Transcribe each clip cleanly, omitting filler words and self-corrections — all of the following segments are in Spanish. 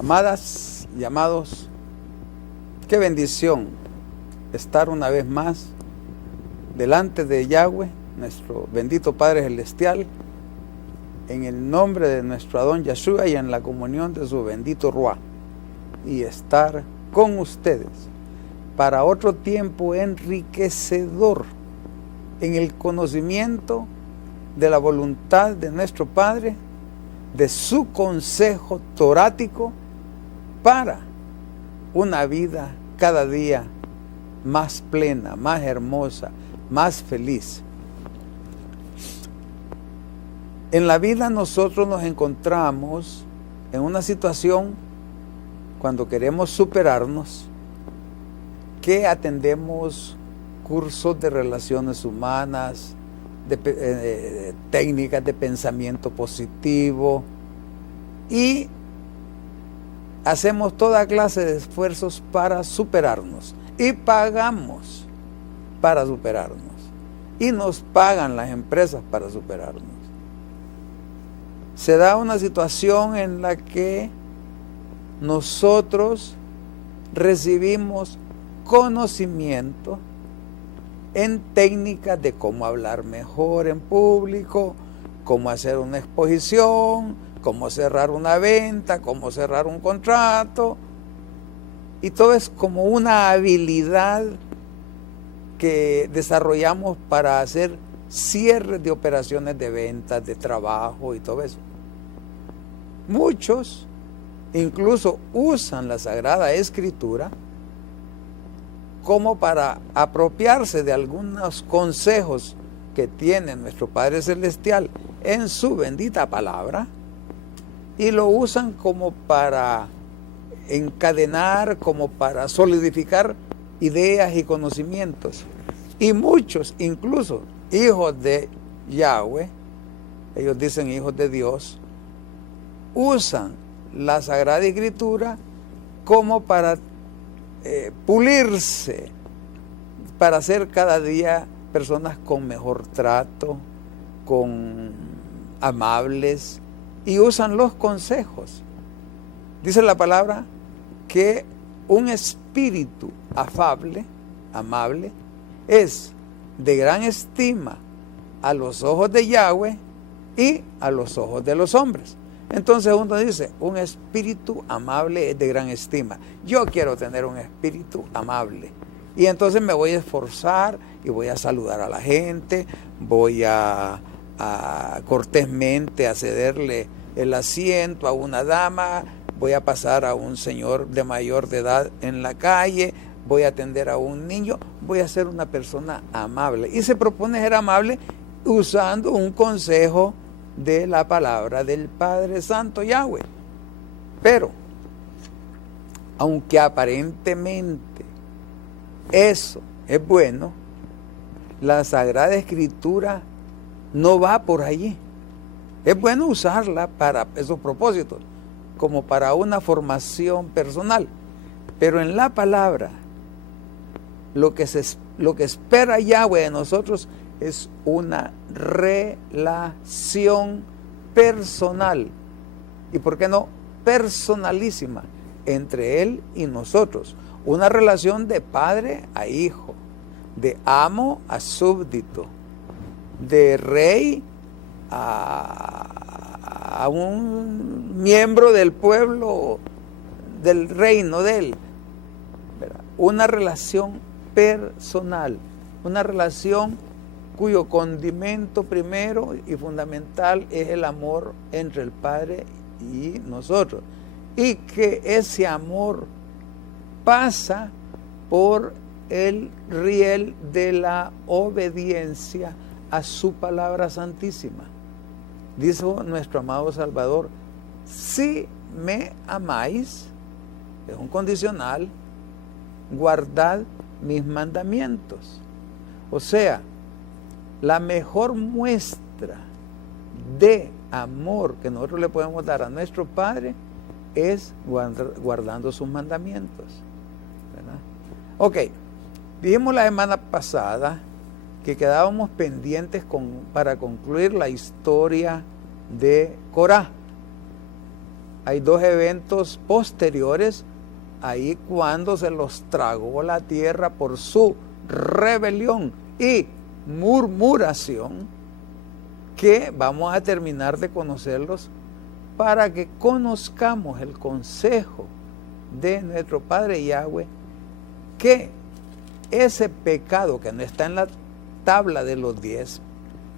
Amadas y amados, qué bendición estar una vez más delante de Yahweh, nuestro bendito Padre Celestial, en el nombre de nuestro Adón Yeshua y en la comunión de su bendito Ruá, y estar con ustedes para otro tiempo enriquecedor en el conocimiento de la voluntad de nuestro Padre, de su consejo torático para una vida cada día más plena, más hermosa, más feliz. En la vida nosotros nos encontramos en una situación cuando queremos superarnos, que atendemos cursos de relaciones humanas, de técnicas de pensamiento positivo, y hacemos toda clase de esfuerzos para superarnos y pagamos para superarnos y nos pagan las empresas para superarnos. Se da una situación en la que nosotros recibimos conocimiento en técnicas de cómo hablar mejor en público, cómo hacer una exposición, cómo cerrar una venta, cómo cerrar un contrato, y todo es como una habilidad que desarrollamos para hacer cierres de operaciones de ventas, de trabajo y todo eso. Muchos incluso usan la Sagrada Escritura como para apropiarse de algunos consejos que tiene nuestro Padre Celestial en su bendita palabra, y lo usan como para encadenar, como para solidificar ideas y conocimientos. Y muchos, incluso hijos de Yahweh, ellos dicen hijos de Dios, usan la Sagrada Escritura como para pulirse, para ser cada día personas con mejor trato, con amables, y usan los consejos. Dice la palabra que un espíritu afable, amable, es de gran estima a los ojos de Yahweh y a los ojos de los hombres. Entonces uno dice, un espíritu amable es de gran estima. Yo quiero tener un espíritu amable. Y entonces me voy a esforzar y voy a saludar a la gente, voy a cortésmente a cederle el asiento a una dama, voy a pasar a un señor de mayor de edad en la calle, voy a atender a un niño, voy a ser una persona amable. Y se propone ser amable usando un consejo de la palabra del Padre Santo Yahweh. Pero, aunque aparentemente eso es bueno, la Sagrada Escritura no va por allí. Es bueno usarla para esos propósitos, como para una formación personal, pero en la palabra lo que espera Yahweh de nosotros es una relación personal, y por qué no personalísima, entre Él y nosotros. Una relación de padre a hijo, de amo a súbdito, de rey a un miembro del pueblo, del reino de Él. Una relación personal, una relación cuyo condimento primero y fundamental es el amor entre el Padre y nosotros, y que ese amor pasa por el riel de la obediencia a su palabra santísima. Dijo nuestro amado Salvador, si me amáis, es un condicional, guardad mis mandamientos. O sea, la mejor muestra de amor que nosotros le podemos dar a nuestro Padre es guardando sus mandamientos, ¿verdad? Ok, dijimos la semana pasada que quedábamos pendientes para concluir la historia de Corá. hay dos eventos posteriores, ahí cuando se los tragó la tierra por su rebelión y murmuración, que vamos a terminar de conocerlos para que conozcamos el consejo de nuestro Padre Yahweh, que ese pecado que no está en la tabla de los 10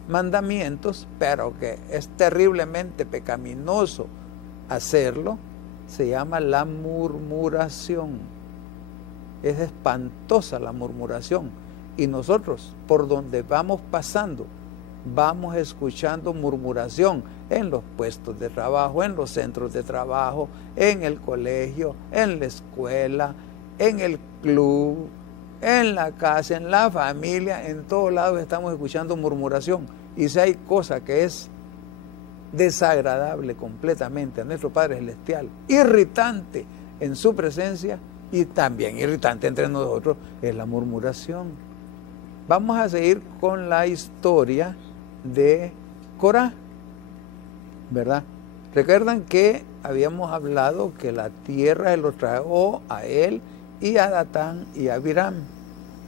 mandamientos, pero que es terriblemente pecaminoso hacerlo, se llama la murmuración. Es espantosa la murmuración, y nosotros por donde vamos pasando vamos escuchando murmuración en los puestos de trabajo, en los centros de trabajo, en el colegio, en la escuela, en el club, en la casa, en la familia, en todos lados estamos escuchando murmuración. Y si hay cosa que es desagradable completamente a nuestro Padre Celestial, irritante en su presencia y también irritante entre nosotros, es la murmuración. Vamos a seguir con la historia de Corá, ¿verdad? Recuerdan que habíamos hablado que la tierra se lo tragó a él y a Datán y a Abiram,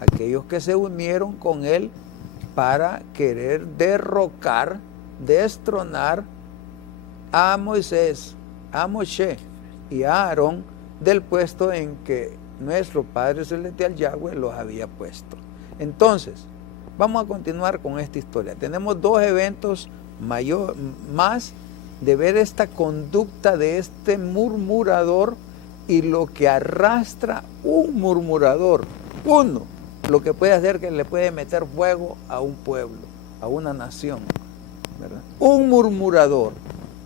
aquellos que se unieron con él para querer derrocar, destronar a Moisés, a Moshe y a Aarón del puesto en que nuestro Padre Celestial Yahweh los había puesto. Entonces, vamos a continuar con esta historia. Tenemos dos eventos más de ver esta conducta de este murmurador y lo que arrastra un murmurador. Uno, lo que puede hacer que le puede meter fuego a un pueblo, a una nación, ¿verdad? Un murmurador,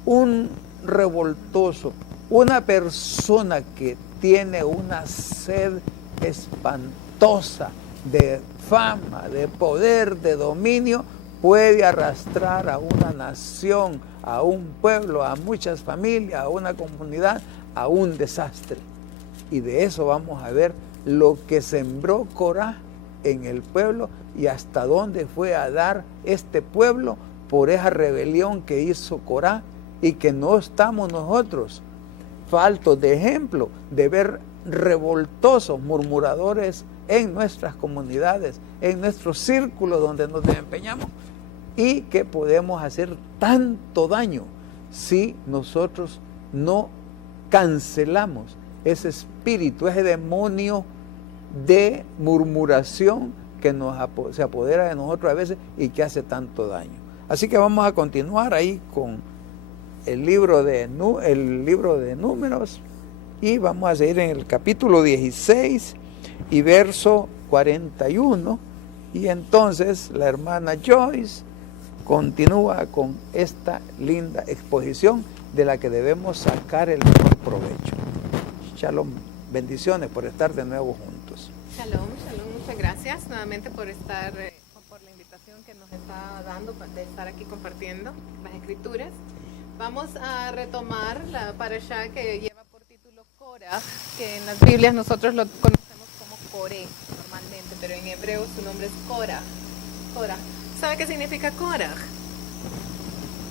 un revoltoso, una persona que tiene una sed espantosa de fama, de poder, de dominio, puede arrastrar a una nación, a un pueblo, a muchas familias, a una comunidad, a un desastre. Y de eso vamos a ver lo que sembró Corá en el pueblo y hasta dónde fue a dar este pueblo por esa rebelión que hizo Corá, y que no estamos nosotros faltos de ejemplo de ver revoltosos murmuradores en nuestras comunidades, en nuestros círculos donde nos desempeñamos, y que podemos hacer tanto daño si nosotros no cancelamos ese espíritu, ese demonio de murmuración que se apodera de nosotros a veces y que hace tanto daño. Así que vamos a continuar ahí con el libro de Números, y vamos a seguir en el capítulo 16 y verso 41, y entonces la hermana Joyce continúa con esta linda exposición de la que debemos sacar el mejor provecho. Shalom, bendiciones por estar de nuevo juntos. Shalom, muchas gracias nuevamente por estar, por la invitación que nos está dando de estar aquí compartiendo las escrituras. Vamos a retomar la parashá que lleva por título Korah, que en las Biblias nosotros lo conocemos como Coré normalmente, pero en hebreo su nombre es Korah. ¿Sabe qué significa Korah?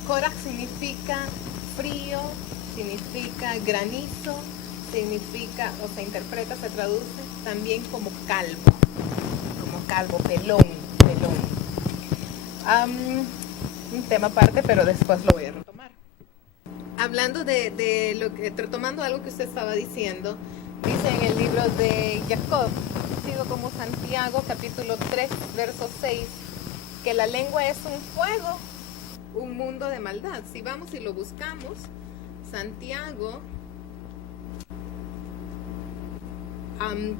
Korah significa frío, significa granizo, significa, o se interpreta, se traduce también como calvo, pelón. Un tema aparte, pero después lo voy a retomar. Hablando de lo que, retomando algo que usted estaba diciendo, dice en el libro de Jacob, conocido como Santiago, capítulo 3, verso 6, que la lengua es un fuego, un mundo de maldad. Si vamos y lo buscamos, Santiago,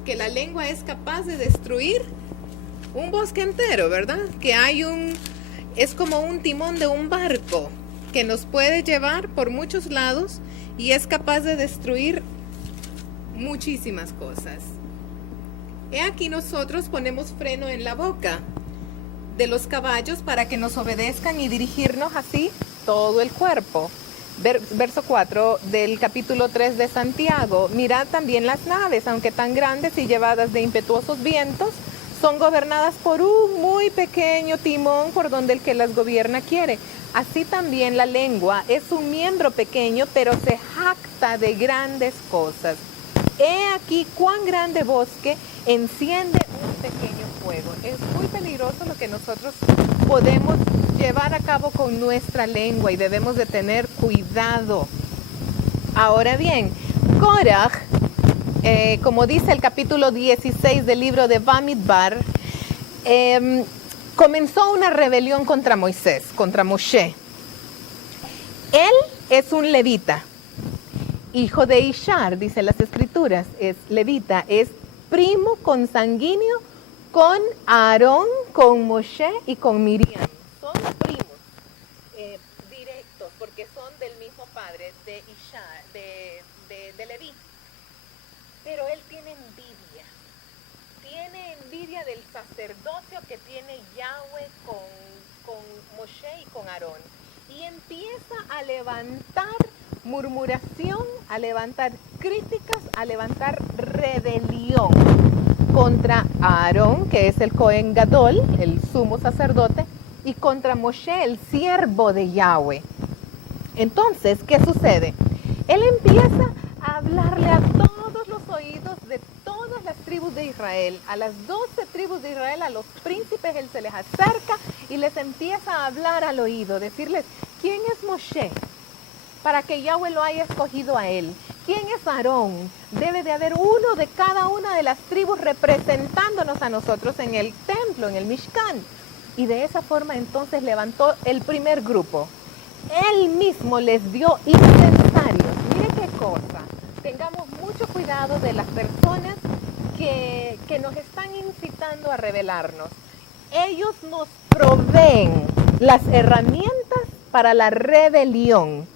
que la lengua es capaz de destruir un bosque entero, ¿verdad? Que es como un timón de un barco que nos puede llevar por muchos lados y es capaz de destruir muchísimas cosas. He aquí nosotros ponemos freno en la boca de los caballos para que nos obedezcan y dirigirnos así todo el cuerpo. Verso 4 del capítulo 3 de Santiago. Mirad también las naves, aunque tan grandes y llevadas de impetuosos vientos, son gobernadas por un muy pequeño timón por donde el que las gobierna quiere. Así también la lengua es un miembro pequeño, pero se jacta de grandes cosas. He aquí cuán grande bosque enciende un pequeño fuego. Es muy peligroso lo que nosotros podemos llevar a cabo con nuestra lengua y debemos de tener cuidado. Ahora bien, Korah, como dice el capítulo 16 del libro de Bamidbar, comenzó una rebelión contra Moisés, contra Moshe. Él es un levita, hijo de Ishar, dicen las escrituras, es levita, es primo consanguíneo con Aarón, con Moshe y con Miriam. Son primos directos porque son del mismo padre, de Ishar, de Leví. Pero él tiene envidia del sacerdocio que tiene Yahweh con Moshe y con Aarón. Y empieza a levantar murmuración, a levantar críticas, a levantar rebelión contra Aarón, que es el Cohen Gadol, el sumo sacerdote, y contra Moshe, el siervo de Yahweh. Entonces, ¿qué sucede? Él empieza a hablarle a todos los oídos de todas las tribus de Israel, a las 12 tribus de Israel, a los príncipes, él se les acerca y les empieza a hablar al oído, decirles, ¿quién es Moshe? Para que Yahweh lo haya escogido a él. ¿Quién es Aarón? Debe de haber uno de cada una de las tribus representándonos a nosotros en el templo, en el Mishkan. Y de esa forma entonces levantó el primer grupo. Él mismo les dio incensarios. Mire qué cosa. Tengamos mucho cuidado de las personas que nos están incitando a rebelarnos. Ellos nos proveen las herramientas para la rebelión.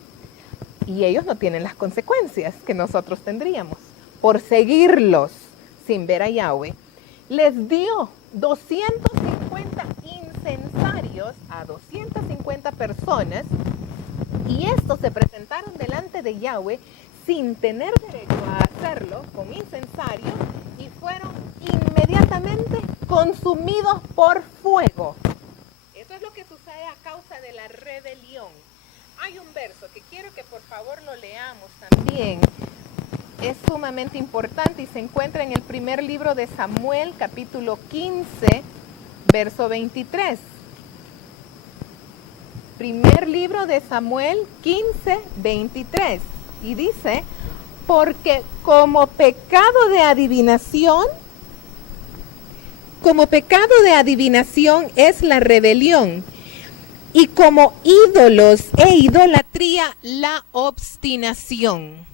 Y ellos no tienen las consecuencias que nosotros tendríamos por seguirlos sin ver a Yahweh. Les dio 250 incensarios a 250 personas y estos se presentaron delante de Yahweh sin tener derecho a hacerlo con incensario y fueron inmediatamente consumidos por fuego. Eso es lo que sucede a causa de la rebelión. Hay un verso que quiero que por favor lo leamos también. Es sumamente importante y se encuentra en el primer libro de Samuel, capítulo 15, verso 23. Primer libro de Samuel 15, 23. Y dice, porque como pecado de adivinación es la rebelión. Y como ídolos e idolatría, la obstinación.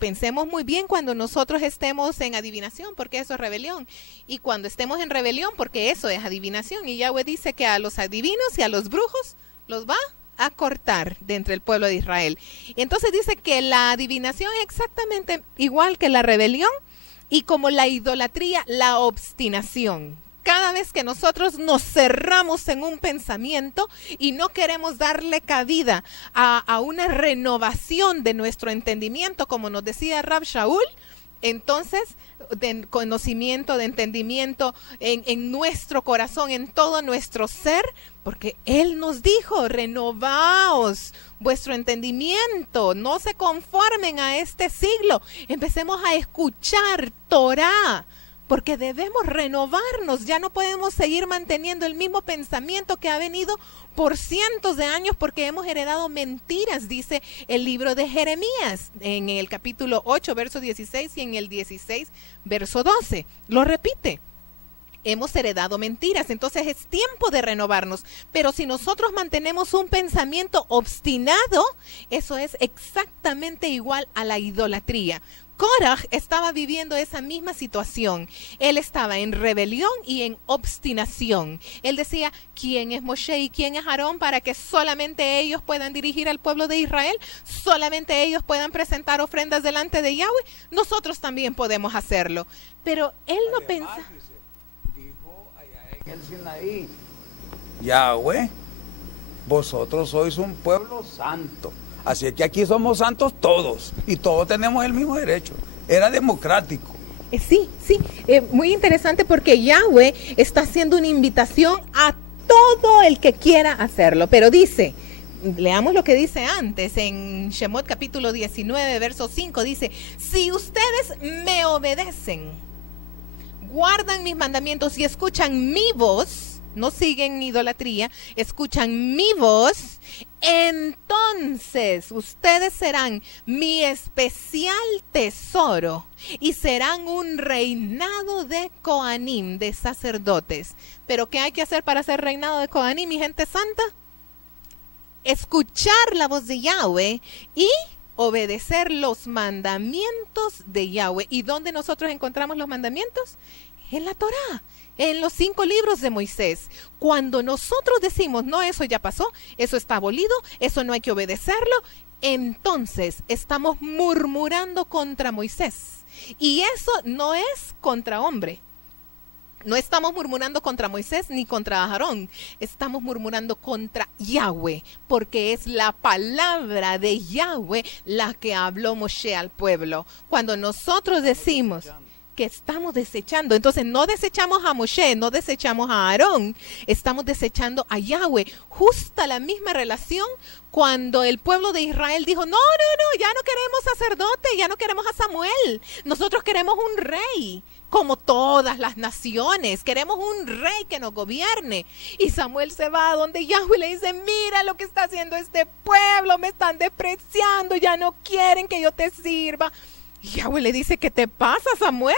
Pensemos muy bien cuando nosotros estemos en adivinación, porque eso es rebelión. Y cuando estemos en rebelión, porque eso es adivinación. Y Yahweh dice que a los adivinos y a los brujos los va a cortar de entre el pueblo de Israel. Y entonces dice que la adivinación es exactamente igual que la rebelión y como la idolatría, la obstinación. Cada vez que nosotros nos cerramos en un pensamiento y no queremos darle cabida a una renovación de nuestro entendimiento, como nos decía Rab Shaul, entonces de conocimiento, de entendimiento en nuestro corazón, en todo nuestro ser, porque Él nos dijo, renovaos vuestro entendimiento, no se conformen a este siglo, empecemos a escuchar Torah, porque debemos renovarnos, ya no podemos seguir manteniendo el mismo pensamiento que ha venido por cientos de años porque hemos heredado mentiras, dice el libro de Jeremías en el capítulo 8, verso 16 y en el 16, verso 12. Lo repite. Hemos heredado mentiras, entonces es tiempo de renovarnos. Pero si nosotros mantenemos un pensamiento obstinado, eso es exactamente igual a la idolatría. Korah estaba viviendo esa misma situación. Él estaba en rebelión y en obstinación. Él decía, ¿quién es Moshe y quién es Aarón para que solamente ellos puedan dirigir al pueblo de Israel? Solamente ellos puedan presentar ofrendas delante de Yahweh. Nosotros también podemos hacerlo. Pero él no pensaba. Dijo allá en el Sinaí, Yahweh, vosotros sois un pueblo santo. Así es que aquí somos santos todos y todos tenemos el mismo derecho. Era democrático. Sí, muy interesante porque Yahweh está haciendo una invitación a todo el que quiera hacerlo. Pero dice, leamos lo que dice antes, en Shemot capítulo 19, verso 5, dice, si ustedes me obedecen, guardan mis mandamientos y escuchan mi voz, no siguen idolatría, escuchan mi voz, entonces ustedes serán mi especial tesoro y serán un reinado de Kohanim, de sacerdotes. ¿Pero qué hay que hacer para ser reinado de Kohanim, mi gente santa? Escuchar la voz de Yahweh y obedecer los mandamientos de Yahweh. ¿Y dónde nosotros encontramos los mandamientos? En la Torá, en los 5 libros de Moisés. Cuando nosotros decimos, no, eso ya pasó, eso está abolido, eso no hay que obedecerlo, entonces estamos murmurando contra Moisés. Y eso no es contra hombre. No estamos murmurando contra Moisés ni contra Aarón, estamos murmurando contra Yahweh, porque es la palabra de Yahweh la que habló Moshe al pueblo. Cuando nosotros decimos que estamos desechando, entonces no desechamos a Moshe, no desechamos a Aarón, estamos desechando a Yahweh. Justa la misma relación cuando el pueblo de Israel dijo, no, ya no queremos sacerdote, ya no queremos a Samuel, nosotros queremos un rey. Como todas las naciones, queremos un rey que nos gobierne. Y Samuel se va a donde Yahweh le dice, mira lo que está haciendo este pueblo, me están despreciando, ya no quieren que yo te sirva. Y Yahweh le dice, ¿qué te pasa, Samuel?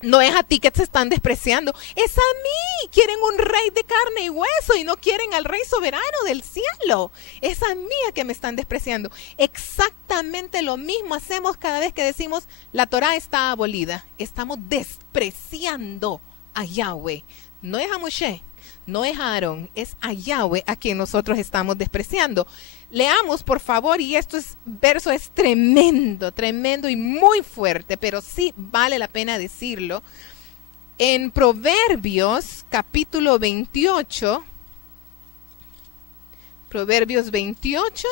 No es a ti que te están despreciando, es a mí. Quieren un rey de carne y hueso y no quieren al rey soberano del cielo. Es a mí a que me están despreciando. Exactamente lo mismo hacemos cada vez que decimos la Torá está abolida. Estamos despreciando a Yahweh. No es a Moshe, no es a Aarón, es a Yahweh a quien nosotros estamos despreciando. Leamos, por favor, y verso es tremendo, tremendo y muy fuerte, pero sí vale la pena decirlo. En Proverbios, capítulo 28, Proverbios 28,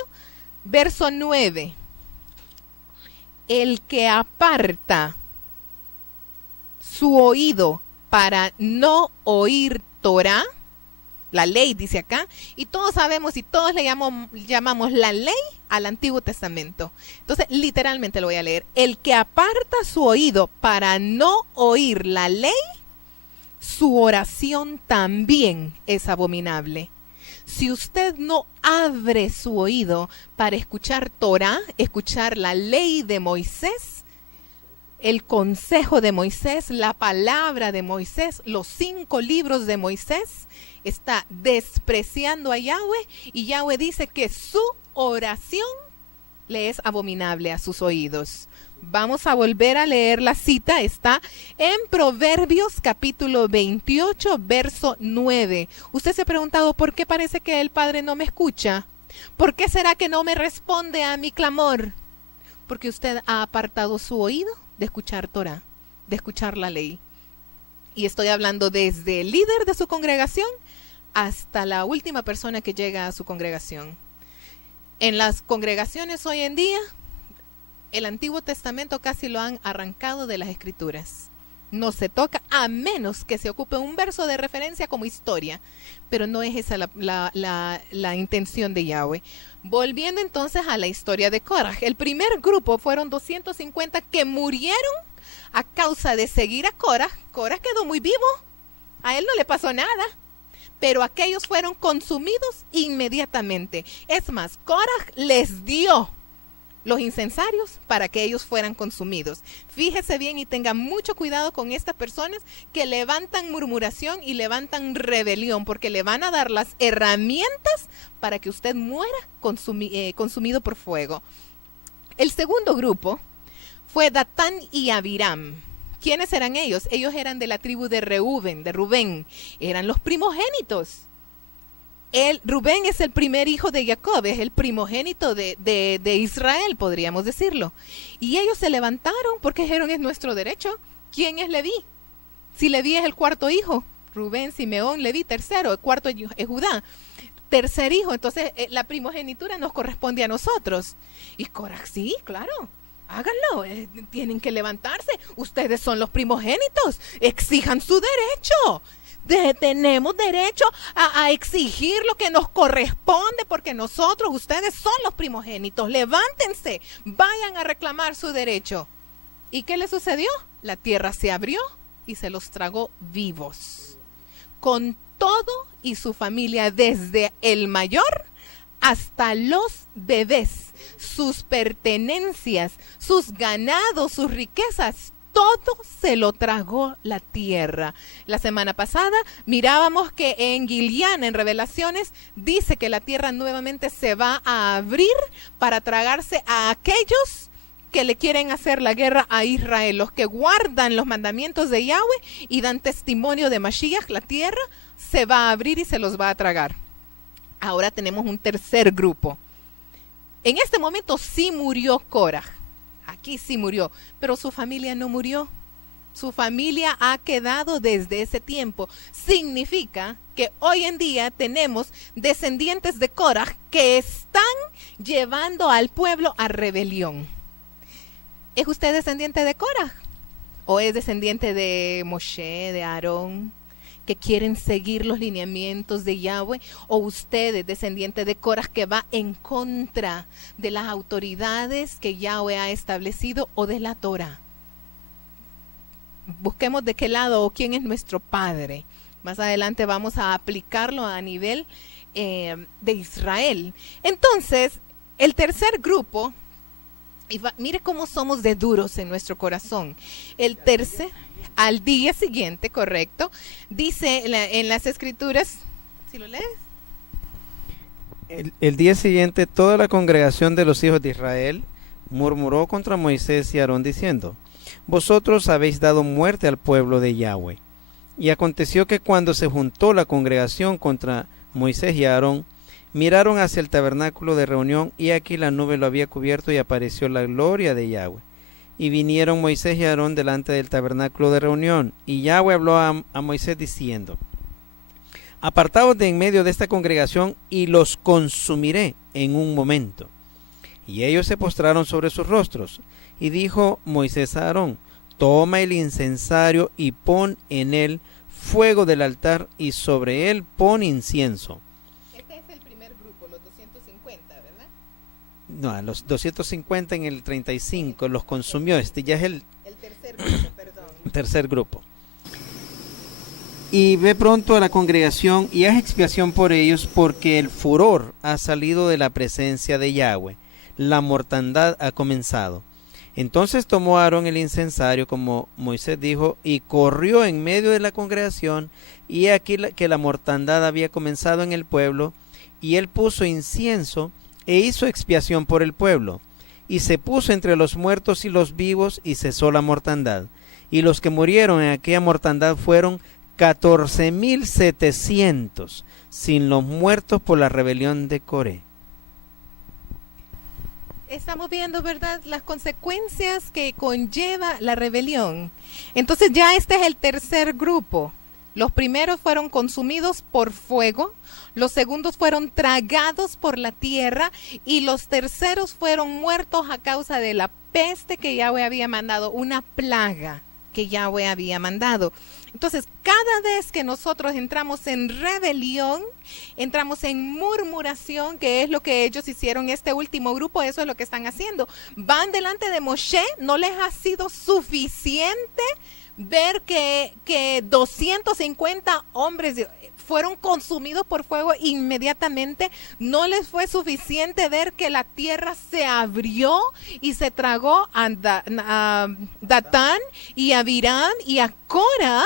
verso 9. El que aparta su oído para no oír Torá, la ley dice acá, y todos sabemos y todos le llamamos la ley al Antiguo Testamento. Entonces, literalmente lo voy a leer. El que aparta su oído para no oír la ley, su oración también es abominable. Si usted no abre su oído para escuchar Torá, escuchar la ley de Moisés, el consejo de Moisés, la palabra de Moisés, los 5 libros de Moisés, está despreciando a Yahweh, y Yahweh dice que su oración le es abominable a sus oídos. Vamos a volver a leer la cita, está en Proverbios capítulo 28, verso 9. Usted se ha preguntado, ¿por qué parece que el Padre no me escucha? ¿Por qué será que no me responde a mi clamor? Porque usted ha apartado su oído de escuchar Torá, de escuchar la ley. Y estoy hablando desde el líder de su congregación hasta la última persona que llega a su congregación. En las congregaciones hoy en día, el Antiguo Testamento casi lo han arrancado de las Escrituras. No se toca, a menos que se ocupe un verso de referencia como historia, pero no es esa la intención de Yahweh. Volviendo entonces a la historia de Korah, el primer grupo fueron 250 que murieron a causa de seguir a Korah. Korah quedó muy vivo, a él no le pasó nada, pero aquellos fueron consumidos inmediatamente. Es más, Korah les dio los incensarios para que ellos fueran consumidos. Fíjese bien y tenga mucho cuidado con estas personas que levantan murmuración y levantan rebelión, porque le van a dar las herramientas para que usted muera consumido por fuego. El segundo grupo fue Datán y Abiram. ¿Quiénes eran ellos? Ellos eran de la tribu de Rubén, eran los primogénitos. Rubén es el primer hijo de Jacob, es el primogénito de Israel, podríamos decirlo. Y ellos se levantaron porque dijeron, es nuestro derecho. ¿Quién es Leví? Si Leví es el cuarto hijo, Rubén, Simeón, Leví, tercero, el cuarto es Judá, tercer hijo, entonces la primogenitura nos corresponde a nosotros. Y Korah, sí, claro, háganlo, tienen que levantarse, ustedes son los primogénitos, exijan su derecho. tenemos derecho a exigir lo que nos corresponde porque nosotros, ustedes son los primogénitos. Levántense, vayan a reclamar su derecho. ¿Y qué le sucedió? La tierra se abrió y se los tragó vivos. Con todo y su familia, desde el mayor hasta los bebés, sus pertenencias, sus ganados, sus riquezas, todo se lo tragó la tierra. La semana pasada mirábamos que en Gilead, en Revelaciones, dice que la tierra nuevamente se va a abrir para tragarse a aquellos que le quieren hacer la guerra a Israel, los que guardan los mandamientos de Yahweh y dan testimonio de Mashiach. La tierra se va a abrir y se los va a tragar. Ahora tenemos un tercer grupo. En este momento sí murió Korah. Aquí sí murió, pero su familia no murió. Su familia ha quedado desde ese tiempo. Significa que hoy en día tenemos descendientes de Korah que están llevando al pueblo a rebelión. ¿Es usted descendiente de Korah? ¿O es descendiente de Moshe, de Aarón, que quieren seguir los lineamientos de Yahweh? ¿O usted es descendiente de Korah que va en contra de las autoridades que Yahweh ha establecido o de la Torah? Busquemos de qué lado o quién es nuestro padre. Más adelante vamos a aplicarlo a nivel de Israel. Entonces, el tercer grupo, mire cómo somos de duros en nuestro corazón. El tercer, al día siguiente, correcto, dice en las escrituras, ¿si lo lees? El día siguiente, toda la congregación de los hijos de Israel murmuró contra Moisés y Aarón diciendo: vosotros habéis dado muerte al pueblo de Yahweh. Y aconteció que cuando se juntó la congregación contra Moisés y Aarón, miraron hacia el tabernáculo de reunión, y aquí la nube lo había cubierto y apareció la gloria de Yahweh. Y vinieron Moisés y Aarón delante del tabernáculo de reunión, y Yahweh habló a Moisés diciendo: apartaos de en medio de esta congregación, y los consumiré en un momento. Y ellos se postraron sobre sus rostros. Y dijo Moisés a Aarón: toma el incensario y pon en él fuego del altar, y sobre él pon incienso. Este es el primer grupo, los 250, ¿verdad? No, los 250 en el 35 los consumió. Este ya es el tercer grupo, perdón. Tercer grupo. Y ve pronto a la congregación y haz expiación por ellos, porque el furor ha salido de la presencia de Yahweh, la mortandad ha comenzado. Entonces tomó Aarón el incensario, como Moisés dijo, y corrió en medio de la congregación, y aquí que la mortandad había comenzado en el pueblo, y él puso incienso e hizo expiación por el pueblo, y se puso entre los muertos y los vivos, y cesó la mortandad. Y los que murieron en aquella mortandad fueron 14,700, sin los muertos por la rebelión de Coré. Estamos viendo, ¿verdad?, las consecuencias que conlleva la rebelión. Entonces ya este es el tercer grupo. Los primeros fueron consumidos por fuego, los segundos fueron tragados por la tierra, y los terceros fueron muertos a causa de la peste que Yahweh había mandado, una plaga que Yahweh había mandado. Entonces, cada vez que nosotros entramos en rebelión, entramos en murmuración, que es lo que ellos hicieron, este último grupo, eso es lo que están haciendo. Van delante de Moshe, no les ha sido suficiente ver que 250 hombres fueron consumidos por fuego inmediatamente. No les fue suficiente ver que la tierra se abrió y se tragó a Datán y a Abiram y a Korah.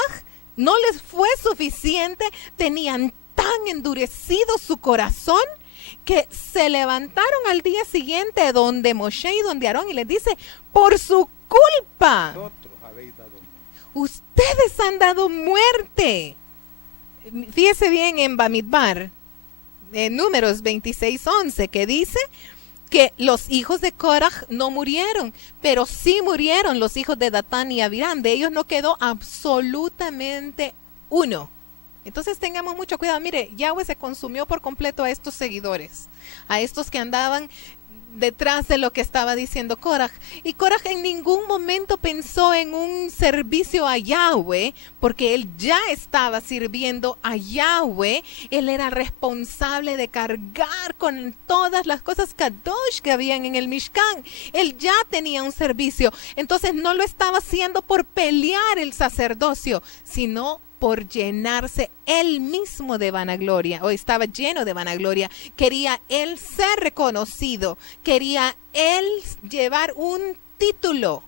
No les fue suficiente. Tenían tan endurecido su corazón que se levantaron al día siguiente donde Moshe y donde Aarón y les dice: por su culpa ustedes han dado muerte. Fíjese bien en Bamidbar, en Números 26:11, que dice que los hijos de Korah no murieron, pero sí murieron los hijos de Datán y Abiram. De ellos no quedó absolutamente uno. Entonces tengamos mucho cuidado. Mire, Yahweh se consumió por completo a estos seguidores, a estos que andaban detrás de lo que estaba diciendo Korah. Y Korah en ningún momento pensó en un servicio a Yahweh, porque él ya estaba sirviendo a Yahweh. Él era responsable de cargar con todas las cosas kadosh que habían en el Mishkan. Él ya tenía un servicio. Entonces no lo estaba haciendo por pelear el sacerdocio, sino por llenarse él mismo de vanagloria, o estaba lleno de vanagloria. Quería él ser reconocido, quería él llevar un título,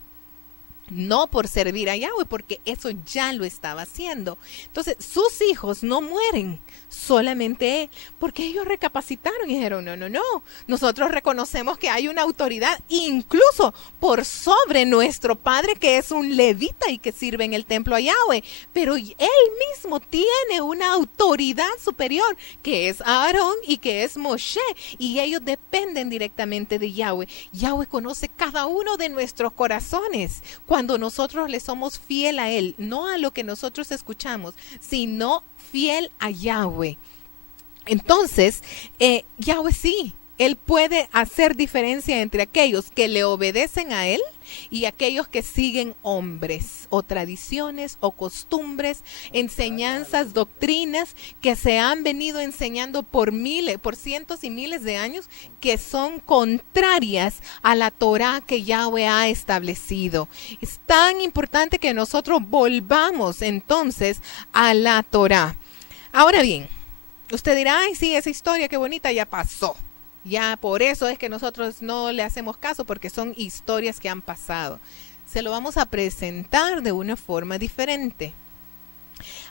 no por servir a Yahweh, porque eso ya lo estaba haciendo. Entonces sus hijos no mueren, solamente él, porque ellos recapacitaron y dijeron, no, nosotros reconocemos que hay una autoridad incluso por sobre nuestro padre, que es un levita y que sirve en el templo a Yahweh, pero él mismo tiene una autoridad superior, que es Aarón y que es Moshe, y ellos dependen directamente de Yahweh. Yahweh conoce cada uno de nuestros corazones cuando nosotros le somos fiel a él, no a lo que nosotros escuchamos, sino fiel a Yahweh. Entonces, Yahweh sí, él puede hacer diferencia entre aquellos que le obedecen a él y aquellos que siguen hombres o tradiciones o costumbres, enseñanzas, doctrinas que se han venido enseñando por cientos y miles de años, que son contrarias a la Torá que Yahweh ha establecido. Es tan importante que nosotros volvamos entonces a la Torá. Ahora bien, usted dirá, ay, sí, esa historia qué bonita ya pasó. Ya por eso es que nosotros no le hacemos caso, porque son historias que han pasado. Se lo vamos a presentar de una forma diferente.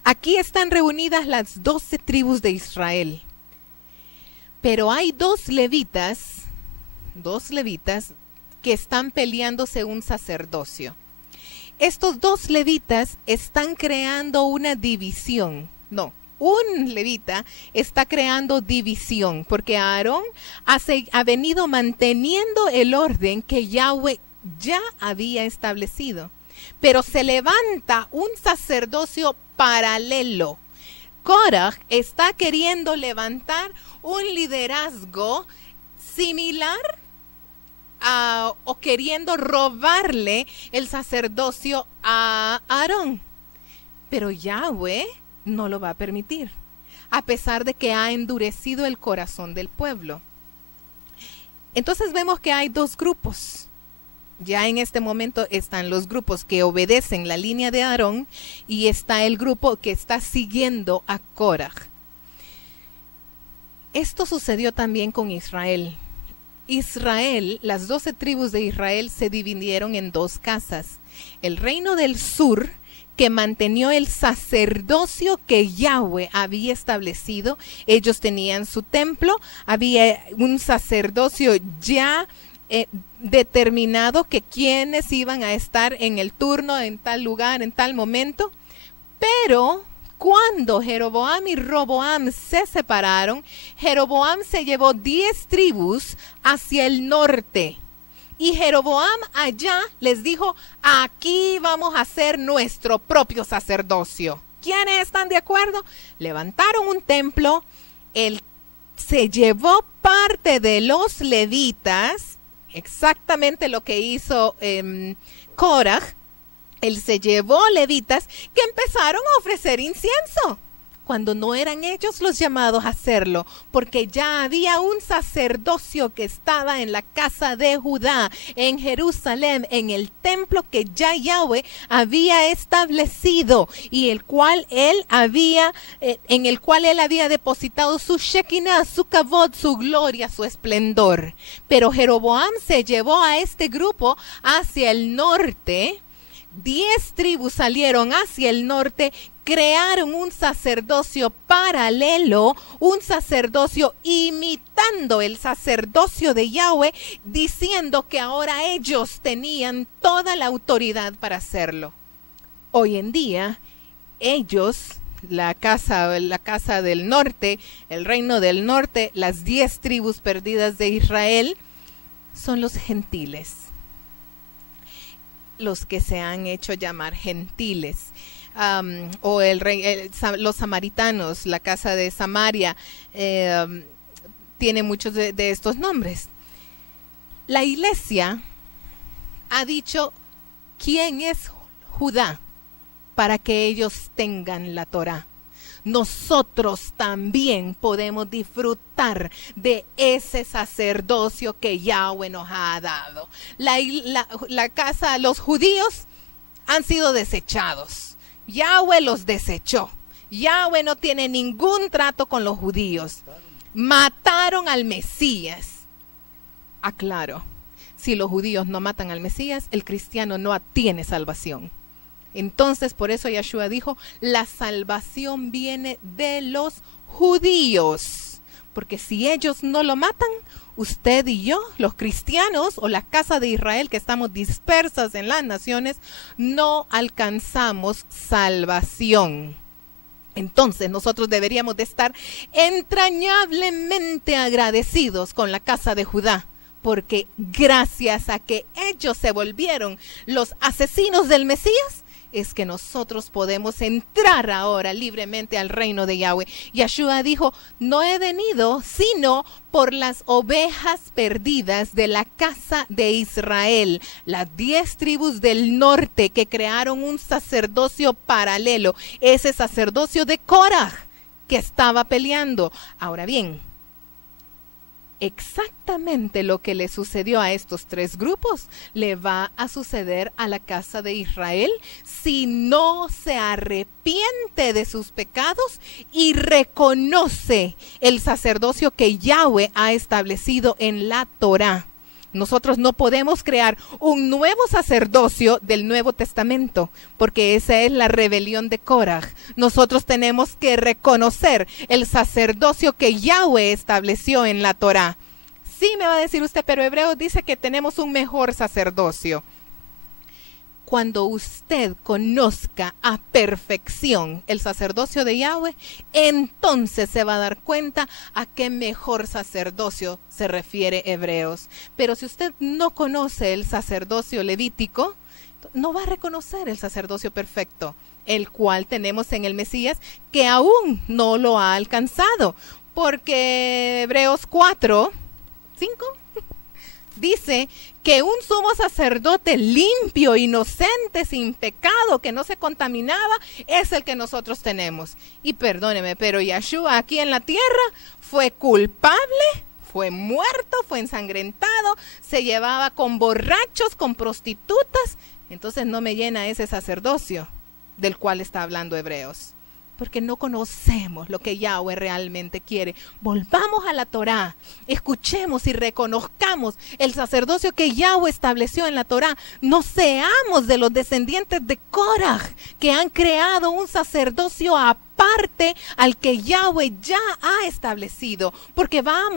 Aquí están reunidas las 12 tribus de Israel. Pero hay dos levitas que están peleándose un sacerdocio. Estos dos levitas están creando una división. Un levita está creando división, porque Aarón ha venido manteniendo el orden que Yahweh ya había establecido. Pero se levanta un sacerdocio paralelo. Korah está queriendo levantar un liderazgo similar o queriendo robarle el sacerdocio a Aarón. Pero Yahweh no lo va a permitir, a pesar de que ha endurecido el corazón del pueblo. Entonces vemos que hay dos grupos. Ya en este momento están los grupos que obedecen la línea de Aarón y está el grupo que está siguiendo a Korah. Esto sucedió también con Israel. Las 12 tribus de Israel se dividieron en dos casas. El reino del sur, que mantenió el sacerdocio que Yahweh había establecido. Ellos tenían su templo, había un sacerdocio ya determinado, que quienes iban a estar en el turno, en tal lugar, en tal momento. Pero cuando Jeroboam y Roboam se separaron, Jeroboam se llevó 10 tribus hacia el norte. Y Jeroboam allá les dijo, aquí vamos a hacer nuestro propio sacerdocio. ¿Quiénes están de acuerdo? Levantaron un templo, él se llevó parte de los levitas, exactamente lo que hizo Korah. Él se llevó levitas que empezaron a ofrecer incienso, cuando no eran ellos los llamados a hacerlo, porque ya había un sacerdocio que estaba en la casa de Judá, en Jerusalén, en el templo que ya Yahweh había establecido y en el cual él había depositado su Shekinah, su Kavod, su gloria, su esplendor. Pero Jeroboam se llevó a este grupo hacia el norte. 10 tribus salieron hacia el norte, crearon un sacerdocio paralelo, un sacerdocio imitando el sacerdocio de Yahweh, diciendo que ahora ellos tenían toda la autoridad para hacerlo. Hoy en día, ellos, la casa del norte, el reino del norte, las 10 tribus perdidas de Israel, son los gentiles. Los que se han hecho llamar gentiles. o los samaritanos, la casa de Samaria, tiene muchos de estos nombres. La iglesia ha dicho quién es Judá para que ellos tengan la Torá. Nosotros también podemos disfrutar de ese sacerdocio que Yahweh nos ha dado. La casa, los judíos han sido desechados. Yahweh los desechó. Yahweh no tiene ningún trato con los judíos. Mataron al Mesías. Aclaro, si los judíos no matan al Mesías, el cristiano no tiene salvación. Entonces, por eso Yeshua dijo, la salvación viene de los judíos. Porque si ellos no lo matan, usted y yo, los cristianos o la casa de Israel que estamos dispersas en las naciones, no alcanzamos salvación. Entonces nosotros deberíamos de estar entrañablemente agradecidos con la casa de Judá, porque gracias a que ellos se volvieron los asesinos del Mesías, es que nosotros podemos entrar ahora libremente al reino de Yahweh. Yeshua dijo, no he venido sino por las ovejas perdidas de la casa de Israel, las 10 tribus del norte que crearon un sacerdocio paralelo, ese sacerdocio de Korah que estaba peleando. Ahora bien, exactamente lo que le sucedió a estos 3 grupos le va a suceder a la casa de Israel si no se arrepiente de sus pecados y reconoce el sacerdocio que Yahweh ha establecido en la Torá. Nosotros no podemos crear un nuevo sacerdocio del Nuevo Testamento, porque esa es la rebelión de Korah. Nosotros tenemos que reconocer el sacerdocio que Yahweh estableció en la Torá. Sí, me va a decir usted, pero Hebreos dice que tenemos un mejor sacerdocio. Cuando usted conozca a perfección el sacerdocio de Yahweh, entonces se va a dar cuenta a qué mejor sacerdocio se refiere Hebreos. Pero si usted no conoce el sacerdocio levítico, no va a reconocer el sacerdocio perfecto, el cual tenemos en el Mesías, que aún no lo ha alcanzado. Porque Hebreos 4, 5... dice que un sumo sacerdote limpio, inocente, sin pecado, que no se contaminaba, es el que nosotros tenemos. Y perdóneme, pero Yeshua aquí en la tierra fue culpable, fue muerto, fue ensangrentado, se llevaba con borrachos, con prostitutas. Entonces no me llena ese sacerdocio del cual está hablando Hebreos, porque no conocemos lo que Yahweh realmente quiere. Volvamos a la Torá, escuchemos y reconozcamos el sacerdocio que Yahweh estableció en la Torá. No seamos de los descendientes de Korah, que han creado un sacerdocio aparte al que Yahweh ya ha establecido, porque van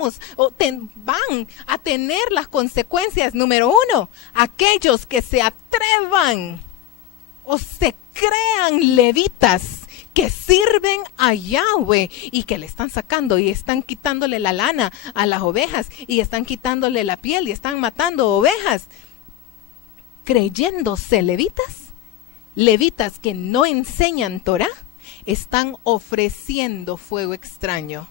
a tener las consecuencias. Número 1, aquellos que se atrevan o se crean levitas que sirven a Yahweh y que le están sacando y están quitándole la lana a las ovejas y están quitándole la piel y están matando ovejas, creyéndose levitas que no enseñan Torá, están ofreciendo fuego extraño.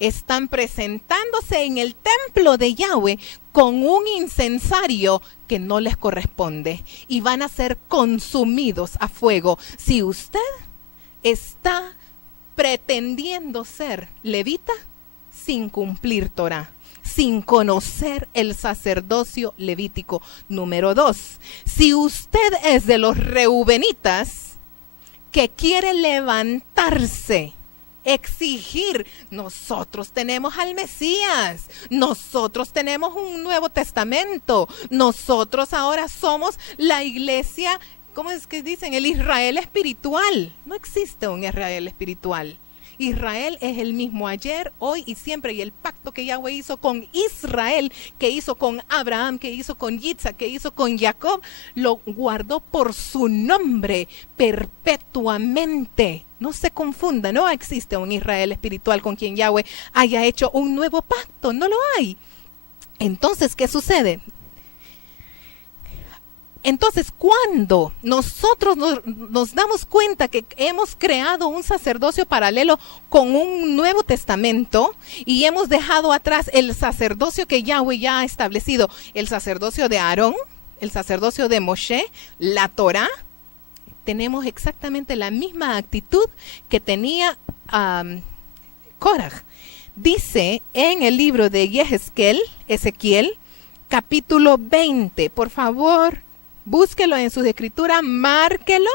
Están presentándose en el templo de Yahweh con un incensario que no les corresponde y van a ser consumidos a fuego. Si usted está pretendiendo ser levita sin cumplir Torá, sin conocer el sacerdocio levítico. Número 2, si usted es de los reubenitas que quiere levantarse, exigir, nosotros tenemos al Mesías, nosotros tenemos un Nuevo Testamento, nosotros ahora somos la iglesia, ¿cómo es que dicen? El Israel espiritual. No existe un Israel espiritual. Israel es el mismo ayer, hoy y siempre, y el pacto que Yahweh hizo con Israel, que hizo con Abraham, que hizo con Yitzhak, que hizo con Jacob, lo guardó por su nombre perpetuamente. No se confunda, no existe un Israel espiritual con quien Yahweh haya hecho un nuevo pacto, no lo hay. Entonces, ¿qué sucede? Entonces, cuando nosotros nos damos cuenta que hemos creado un sacerdocio paralelo con un Nuevo Testamento y hemos dejado atrás el sacerdocio que Yahweh ya ha establecido, el sacerdocio de Aarón, el sacerdocio de Moshe, la Torá, tenemos exactamente la misma actitud que tenía Korah. Dice en el libro de Ezequiel, capítulo 20, por favor, búsquelo en sus escrituras, márquelo.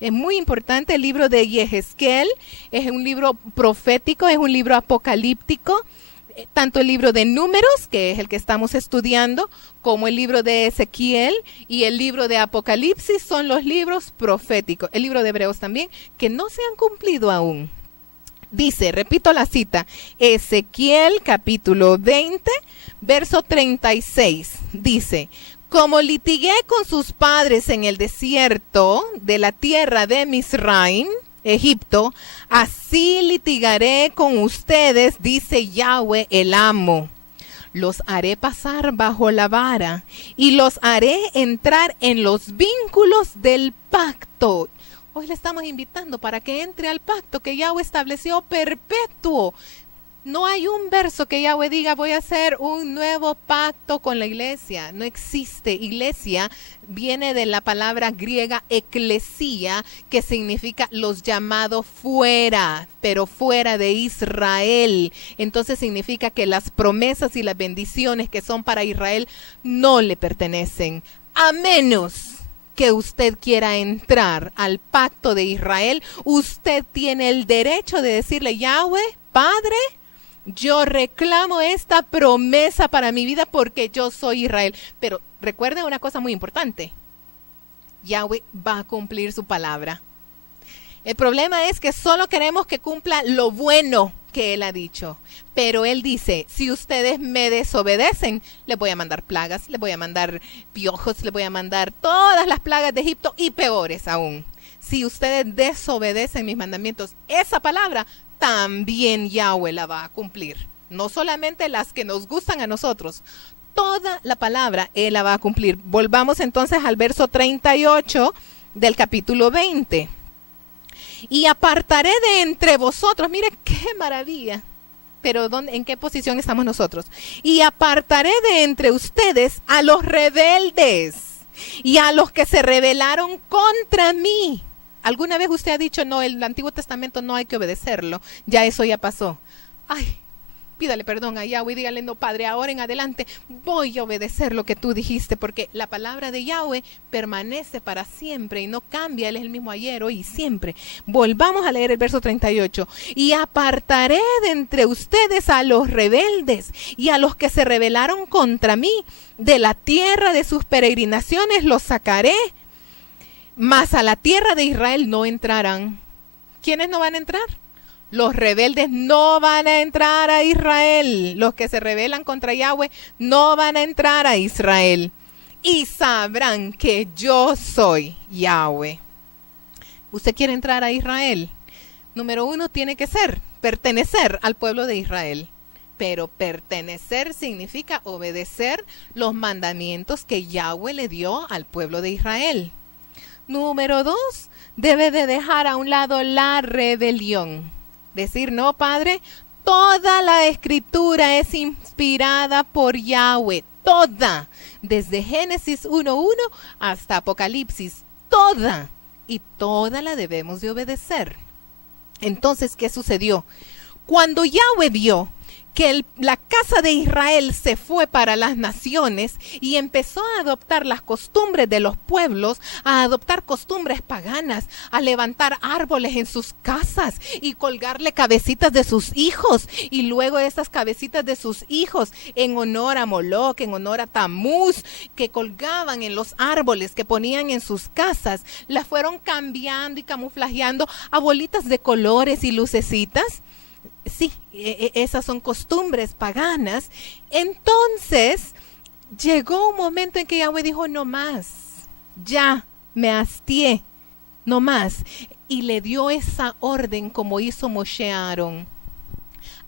Es muy importante el libro de Ezequiel, es un libro profético, es un libro apocalíptico. Tanto el libro de Números, que es el que estamos estudiando, como el libro de Ezequiel y el libro de Apocalipsis son los libros proféticos. El libro de Hebreos también, que no se han cumplido aún. Dice, repito la cita, Ezequiel capítulo 20, verso 36, dice: como litigué con sus padres en el desierto de la tierra de Misraim, Egipto, así litigaré con ustedes, dice Yahweh el amo. Los haré pasar bajo la vara y los haré entrar en los vínculos del pacto. Hoy le estamos invitando para que entre al pacto que Yahweh estableció perpetuo. No hay un verso que Yahweh diga voy a hacer un nuevo pacto con la iglesia. No existe. Iglesia viene de la palabra griega eclesía, que significa los llamados fuera, pero fuera de Israel. Entonces significa que las promesas y las bendiciones que son para Israel no le pertenecen, a menos que usted quiera entrar al pacto de Israel. Usted tiene el derecho de decirle: Yahweh, Padre, yo reclamo esta promesa para mi vida porque yo soy Israel. Pero recuerden una cosa muy importante: Yahweh va a cumplir su palabra. El problema es que solo queremos que cumpla lo bueno que Él ha dicho. Pero Él dice, si ustedes me desobedecen, les voy a mandar plagas, les voy a mandar piojos, les voy a mandar todas las plagas de Egipto y peores aún. Si ustedes desobedecen mis mandamientos, esa palabra también Yahweh la va a cumplir. No solamente las que nos gustan a nosotros, toda la palabra Él la va a cumplir. Volvamos entonces al verso 38 del capítulo 20. Y apartaré de entre vosotros, mire qué maravilla, pero ¿en qué posición estamos nosotros? Y apartaré de entre ustedes a los rebeldes y a los que se rebelaron contra mí. ¿Alguna vez usted ha dicho, no, el Antiguo Testamento no hay que obedecerlo? Ya eso ya pasó. Ay, pídale perdón a Yahweh, dígale: no, Padre, ahora en adelante voy a obedecer lo que tú dijiste, porque la palabra de Yahweh permanece para siempre y no cambia. Él es el mismo ayer, hoy y siempre. Volvamos a leer el verso 38. Y apartaré de entre ustedes a los rebeldes y a los que se rebelaron contra mí. De la tierra de sus peregrinaciones los sacaré, mas a la tierra de Israel no entrarán. ¿Quiénes no van a entrar? Los rebeldes no van a entrar a Israel. Los que se rebelan contra Yahweh no van a entrar a Israel. Y sabrán que yo soy Yahweh. ¿Usted quiere entrar a Israel? Número uno, tiene que pertenecer al pueblo de Israel. Pero pertenecer significa obedecer los mandamientos que Yahweh le dio al pueblo de Israel. Número 2, debe de dejar a un lado la rebelión. Decir: no, Padre, toda la escritura es inspirada por Yahweh. Toda. Desde Génesis 1:1 hasta Apocalipsis. Toda. Y toda la debemos de obedecer. Entonces, ¿qué sucedió? Cuando Yahweh vio que la casa de Israel se fue para las naciones y empezó a adoptar las costumbres de los pueblos, a adoptar costumbres paganas, a levantar árboles en sus casas y colgarle cabecitas de sus hijos, y luego esas cabecitas de sus hijos en honor a Moloc, en honor a Tamuz, que colgaban en los árboles que ponían en sus casas, las fueron cambiando y camuflajeando a bolitas de colores y lucecitas. Sí, esas son costumbres paganas. Entonces llegó un momento en que Yahweh dijo: no más, ya me hastié, no más. Y le dio esa orden como hizo Moshe a Aarón.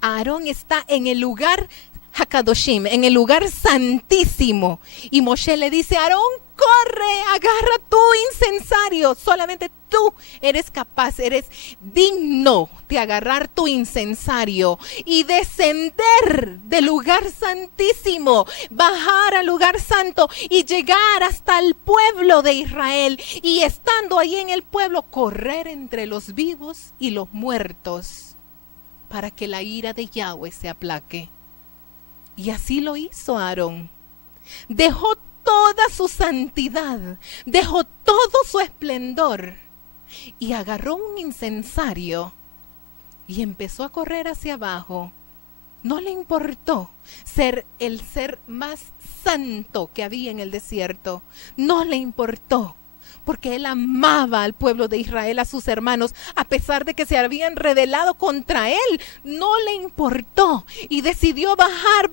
Aarón está en el lugar Hakadoshim, en el lugar santísimo. Y Moshe le dice: Aarón, corre, agarra tu incensario. Solamente tú eres capaz, eres digno de agarrar tu incensario y descender del lugar santísimo, bajar al lugar santo y llegar hasta el pueblo de Israel. Y estando ahí en el pueblo, correr entre los vivos y los muertos para que la ira de Yahweh se aplaque. Y así lo hizo Aarón. Dejó toda su santidad, dejó todo su esplendor y agarró un incensario y empezó a correr hacia abajo. No le importó ser el ser más santo que había en el desierto. No le importó, porque él amaba al pueblo de Israel, a sus hermanos, a pesar de que se habían rebelado contra él. No le importó y decidió bajar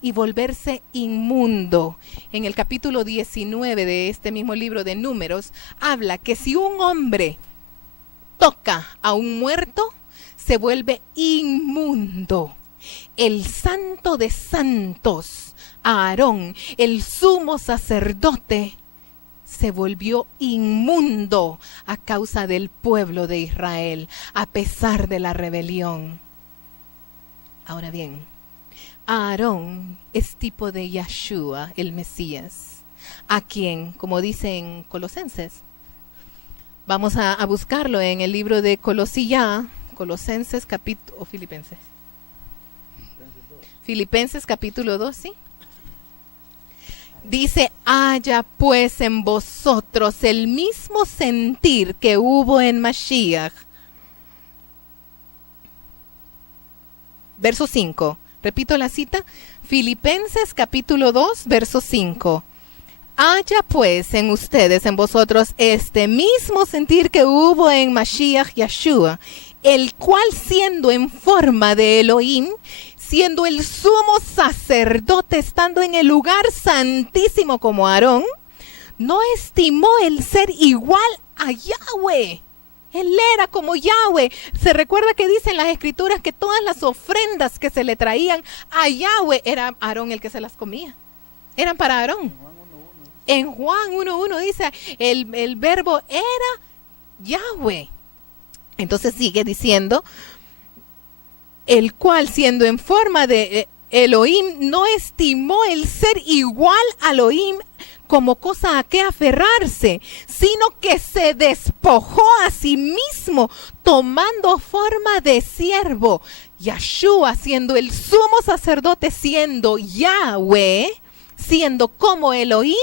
y volverse inmundo. En el capítulo 19 de este mismo libro de Números, habla que si un hombre toca a un muerto, se vuelve inmundo. El santo de santos, Aarón, el sumo sacerdote, se volvió inmundo a causa del pueblo de Israel, a pesar de la rebelión. Ahora bien, Aarón es tipo de Yeshua, el Mesías, a quien, como dice en Colosenses, vamos a buscarlo en el libro de Colosenses capítulo, o Filipenses capítulo 2, ¿sí? Dice, haya pues en vosotros el mismo sentir que hubo en Mashiach. Verso 5, repito la cita, Filipenses capítulo 2, verso 5. Haya pues en ustedes, en vosotros, este mismo sentir que hubo en Mashiach Yeshua, el cual siendo en forma de Elohim, siendo el sumo sacerdote, estando en el lugar santísimo como Aarón, no estimó el ser igual a Yahweh. Él era como Yahweh. Se recuerda que dicen las escrituras que todas las ofrendas que se le traían a Yahweh, era Aarón el que se las comía. Eran para Aarón. En Juan 1:1 dice, el verbo era Yahweh. Entonces sigue diciendo, el cual siendo en forma de Elohim, no estimó el ser igual a Elohim como cosa a que aferrarse, sino que se despojó a sí mismo, tomando forma de siervo. Yeshua, siendo el sumo sacerdote, siendo Yahweh, siendo como Elohim,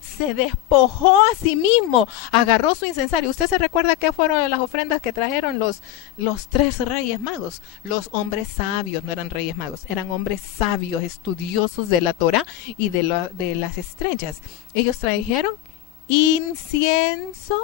se despojó a sí mismo, agarró su incensario. ¿Usted se recuerda qué fueron las ofrendas que trajeron los 3 reyes magos? Los hombres sabios, no eran reyes magos, eran hombres sabios, estudiosos de la Torah y de las estrellas. Ellos trajeron incienso,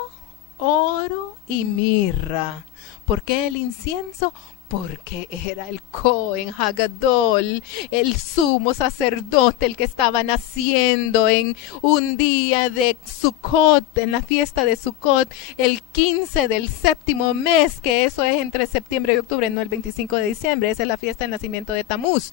oro y mirra. ¿Por qué el incienso? Porque era el Cohen Hagadol, el sumo sacerdote, el que estaba naciendo en un día de Sukkot, en la fiesta de Sukkot, el 15 del 7º mes, que eso es entre septiembre y octubre, no el 25 de diciembre, esa es la fiesta del nacimiento de Tamuz.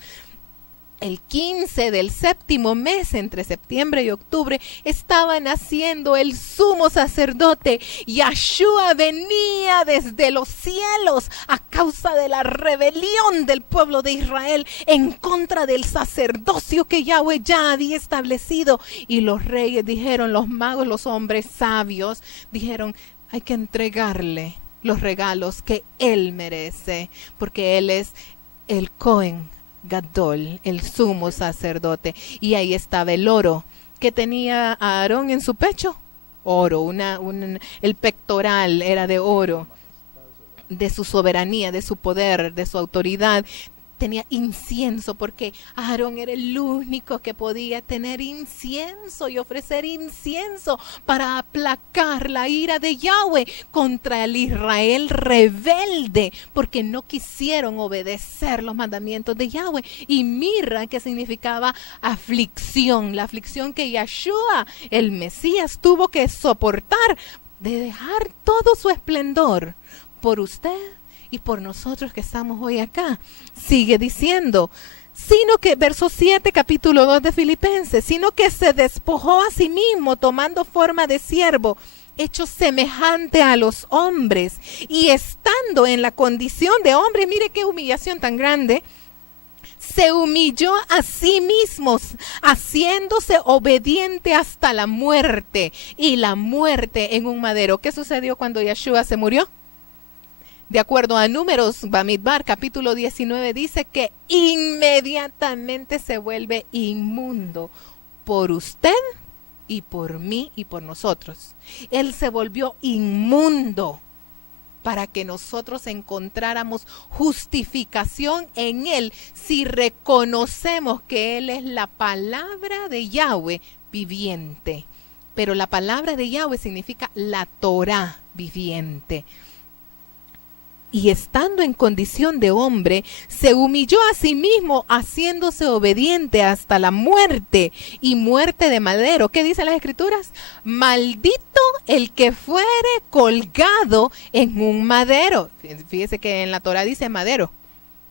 El 15 del 7º mes, entre septiembre y octubre, estaba naciendo el sumo sacerdote. Yeshua venía desde los cielos a causa de la rebelión del pueblo de Israel en contra del sacerdocio que Yahweh ya había establecido. Y los reyes dijeron, los magos, los hombres sabios, dijeron, hay que entregarle los regalos que él merece, porque él es el Cohen Gadol, el sumo sacerdote. Y ahí estaba el oro que tenía Aarón en su pecho, oro, el pectoral era de oro, de su soberanía, de su poder, de su autoridad. Tenía incienso, porque Aarón era el único que podía tener incienso y ofrecer incienso para aplacar la ira de Yahweh contra el Israel rebelde, porque no quisieron obedecer los mandamientos de Yahweh. Y mirra, que significaba aflicción, la aflicción que Yeshua, el Mesías, tuvo que soportar, de dejar todo su esplendor por usted y por nosotros que estamos hoy acá. Sigue diciendo, sino que, verso 7, capítulo 2 de Filipenses, sino que se despojó a sí mismo, tomando forma de siervo, hecho semejante a los hombres, y estando en la condición de hombre, mire qué humillación tan grande, se humilló a sí mismo, haciéndose obediente hasta la muerte, y la muerte en un madero. ¿Qué sucedió cuando Yeshua se murió? De acuerdo a Números, Bamidbar, capítulo 19, dice que inmediatamente se vuelve inmundo por usted y por mí y por nosotros. Él se volvió inmundo para que nosotros encontráramos justificación en Él si reconocemos que Él es la palabra de Yahweh viviente. Pero la palabra de Yahweh significa la Torá viviente. Y estando en condición de hombre, se humilló a sí mismo, haciéndose obediente hasta la muerte, y muerte de madero. ¿Qué dicen las Escrituras? Maldito el que fuere colgado en un madero. Fíjese que en la Torá dice madero,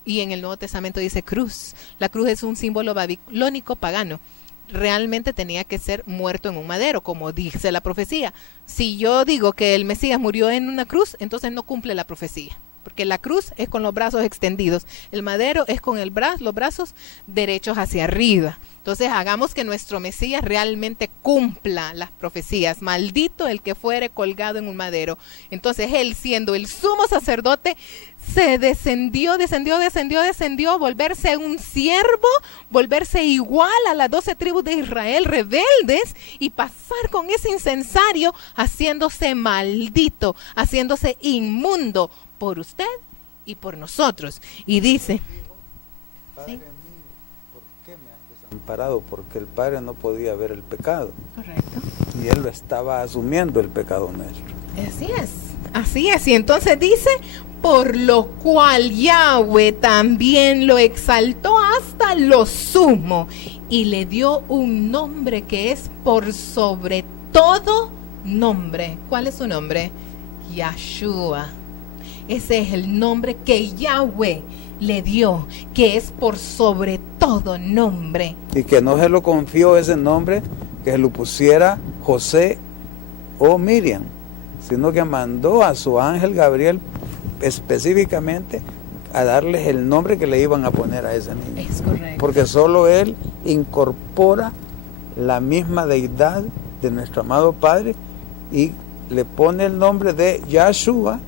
y en el Nuevo Testamento dice cruz. La cruz es un símbolo babilónico pagano. Realmente tenía que ser muerto en un madero, como dice la profecía. Si yo digo que el Mesías murió en una cruz, entonces no cumple la profecía. Porque la cruz es con los brazos extendidos, el madero es con los brazos derechos hacia arriba. Entonces hagamos que nuestro Mesías realmente cumpla las profecías. Maldito el que fuere colgado en un madero. Entonces él, siendo el sumo sacerdote, se descendió, volverse un siervo, volverse igual a las 12 tribus de Israel rebeldes, y pasar con ese incensario, haciéndose maldito, haciéndose inmundo por usted y por nosotros. Y dice, Padre mío, ¿por qué me has desamparado? Porque el Padre no podía ver el pecado. Correcto. Y Él lo estaba asumiendo, el pecado nuestro. Así es. Y entonces dice, por lo cual Yahweh también lo exaltó hasta lo sumo, y le dio un nombre que es por sobre todo nombre. ¿Cuál es su nombre? Yeshua. Ese es el nombre que Yahweh le dio, que es por sobre todo nombre. Y que no se lo confió ese nombre, que se lo pusiera José o Miriam, sino que mandó a su ángel Gabriel específicamente a darles el nombre que le iban a poner a ese niño. Es correcto. Porque solo Él incorpora la misma deidad de nuestro amado Padre y le pone el nombre de Yahshua,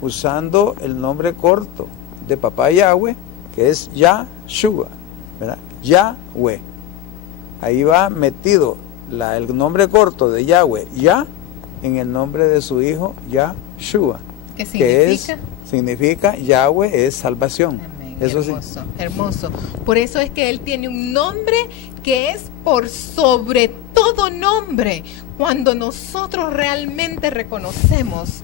usando el nombre corto de papá Yahweh, que es Yahshua, ¿verdad? Yahweh. Ahí va metido el nombre corto de Yahweh, Ya, en el nombre de su hijo Yahshua. ¿Qué significa? Significa Yahweh es salvación. Amén. Eso hermoso, sí. Hermoso. Por eso es que Él tiene un nombre que es por sobre todo nombre. Cuando nosotros realmente reconocemos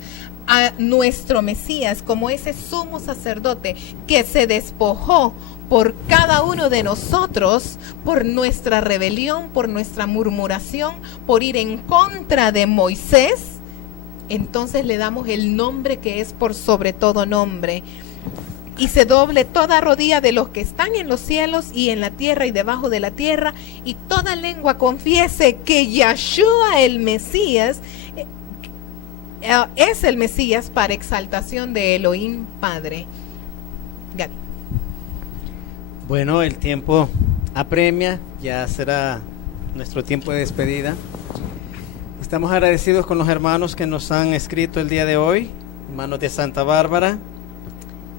a nuestro Mesías como ese sumo sacerdote que se despojó por cada uno de nosotros, por nuestra rebelión, por nuestra murmuración, por ir en contra de Moisés, entonces le damos el nombre que es por sobre todo nombre. Y se doble toda rodilla de los que están en los cielos y en la tierra y debajo de la tierra, y toda lengua confiese que Yeshua el Mesías es el Mesías, para exaltación de Elohim Padre. Gaby. Bueno, el tiempo apremia, ya será nuestro tiempo de despedida. Estamos agradecidos con los hermanos que nos han escrito el día de hoy, hermanos de Santa Bárbara,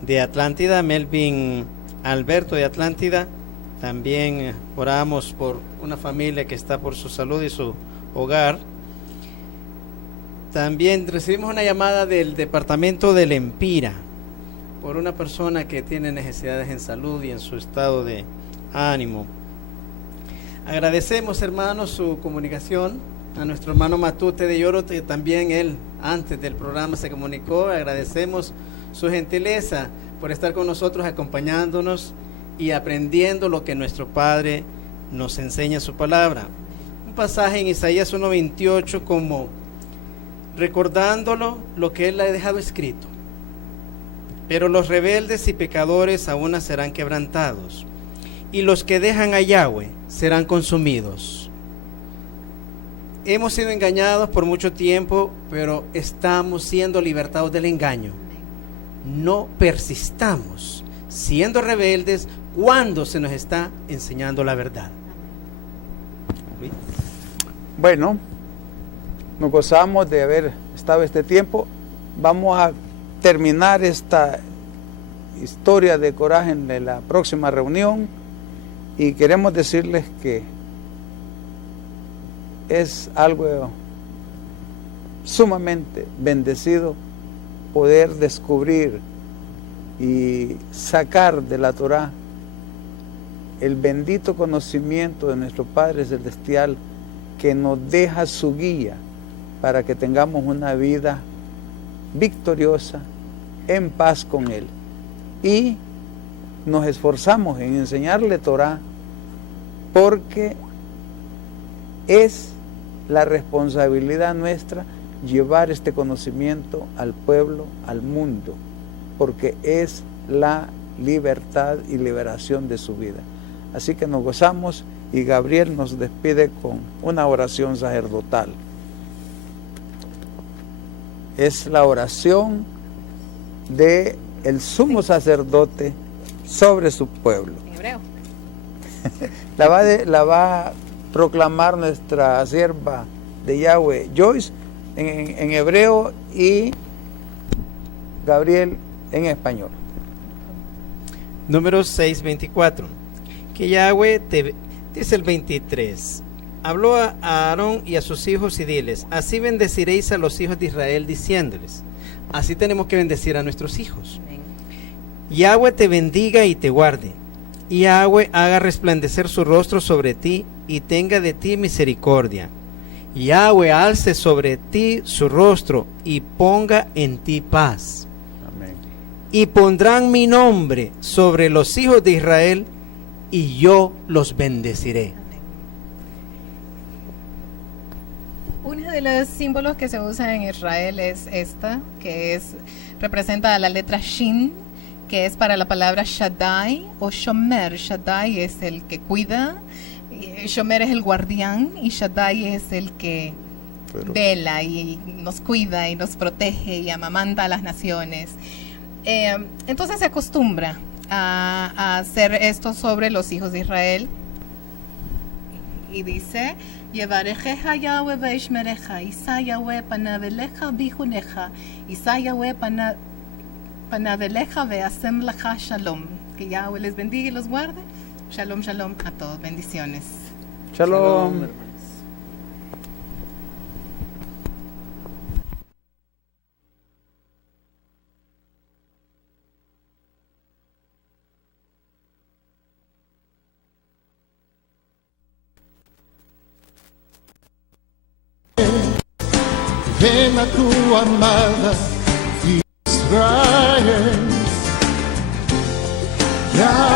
de Atlántida, Melvin Alberto de Atlántida. También oramos por una familia que está por su salud y su hogar. También recibimos una llamada del departamento del Empira por una persona que tiene necesidades en salud y en su estado de ánimo. Agradecemos, hermanos, su comunicación. A nuestro hermano Matute de Yorote, que también él antes del programa se comunicó. Agradecemos su gentileza por estar con nosotros, acompañándonos y aprendiendo lo que nuestro Padre nos enseña su palabra. Un pasaje en Isaías 1:28, como recordándolo lo que Él le ha dejado escrito. Pero los rebeldes y pecadores aún serán quebrantados, y los que dejan a Yahweh serán consumidos. Hemos sido engañados por mucho tiempo, pero estamos siendo libertados del engaño. No persistamos siendo rebeldes cuando se nos está enseñando la verdad. Bueno, nos gozamos de haber estado este tiempo. Vamos a terminar esta historia de coraje en la próxima reunión y queremos decirles que es algo sumamente bendecido poder descubrir y sacar de la Torá el bendito conocimiento de nuestro Padre Celestial, que nos deja su guía para que tengamos una vida victoriosa, en paz con Él. Y nos esforzamos en enseñarle Torá porque es la responsabilidad nuestra llevar este conocimiento al pueblo, al mundo, porque es la libertad y liberación de su vida. Así que nos gozamos y Gabriel nos despide con una oración sacerdotal. Es la oración de el sumo sacerdote sobre su pueblo. En hebreo. La va a proclamar nuestra sierva de Yahweh, Joyce, en hebreo, y Gabriel en español. Número 6:24. Que Yahweh te dice el 23. Habló a Aarón y a sus hijos y diles: así bendeciréis a los hijos de Israel, diciéndoles. Así tenemos que bendecir a nuestros hijos. Amén. Yahweh te bendiga y te guarde. Y Yahweh haga resplandecer su rostro sobre ti y tenga de ti misericordia. Yahweh alce sobre ti su rostro y ponga en ti paz. Amén. Y pondrán mi nombre sobre los hijos de Israel y yo los bendeciré. Uno de los símbolos que se usa en Israel es esta, que representa la letra Shin, que es para la palabra Shaddai o Shomer. Shaddai es el que cuida, Shomer es el guardián y Shaddai es el que vela y nos cuida y nos protege y amamanta a las naciones. Entonces se acostumbra a hacer esto sobre los hijos de Israel. Y dice: Yevarejeja Yahweh veishmereja, Isa Yahweh panaveleja bijuneja, Isa Yahweh panaveleja veasem leja shalom. Que Yahweh les bendiga y los guarde. Shalom, shalom a todos. Bendiciones. Shalom. hermanos. Ven a tu amada Israel. Ya